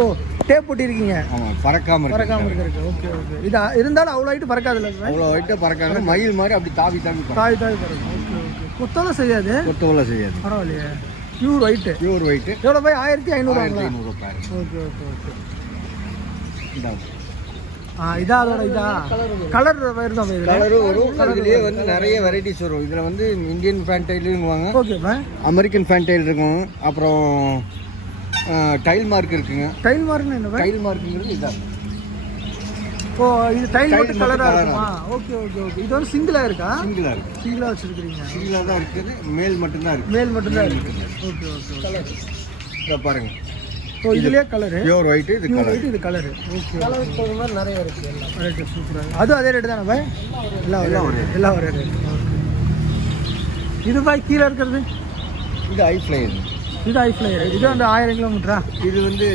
ஓ tape போட்டிருக்கீங்க. ஆமாம், பறக்காமல் இருக்கு. Okay okay. இது இருந்தாலும் அவ்வளோ ஹைட்டு பறக்காதுல்ல? அவ்வளோ ஹைட்டாக பறக்காது. மயில் மாதிரி அப்படி தாவி பறக்கும். பறக்கும். Okay okay. கொத்தவெல்லாம் செய்யாது? கொத்தவெல்லாம் செய்யாது. பரவாயில்லையே. Pure white. எவ்வளோ போய் 1500? 1500 பேர். Okay okay okay. இதான் இதான் அதோட கலர் வேறு தான். கலரும் வரும். இதுலேயே வந்து நிறைய வெரைட்டிஸ் வரும். இதில் வந்து இந்தியன் ஃபேன்டைலுங்குவாங்க. ஓகேப்பா. அமெரிக்கன் ஃபேன்டைல் இருக்கும். அப்புறம் டைல் மார்க் இருக்குங்க. டைல் மார்க்னு என்ன? டைல் மார்க்குங்கிறது இதான். ஓ இது டைல் மட்டும் கலராக இருக்குமா? Okay okay okay. இது வந்து சிங்கிளாக இருக்கா? சிங்கிளாக இருக்குது. சிங்கிளாக வச்சுருக்கிறீங்க? சிங்கிளாக தான் இருக்குது. மேல் மட்டும்தான் இருக்குது. மேல் மட்டும்தான் இருக்குது. Okay okay. கலர் இதை பாருங்கள். ஸோ இதுலேயே கலரு பியூர் ஒயிட்டு. இது கலர். இது கலரு. ஓகே. கலருக்கு போகிற மாதிரி நிறைய இருக்குது. எல்லாம் ரேட்டு சூப்பராக. அதுவும் அதே ரேட்டு தானே பாய்? எல்லாம் ஒரே ரேட். இது பாய் கீழே இருக்கிறது? இது ஐ ஃப்ளையர். இது ஐ ஃப்ளையர். இது வந்து 1000 கிலோமீட்டரா? இது வந்து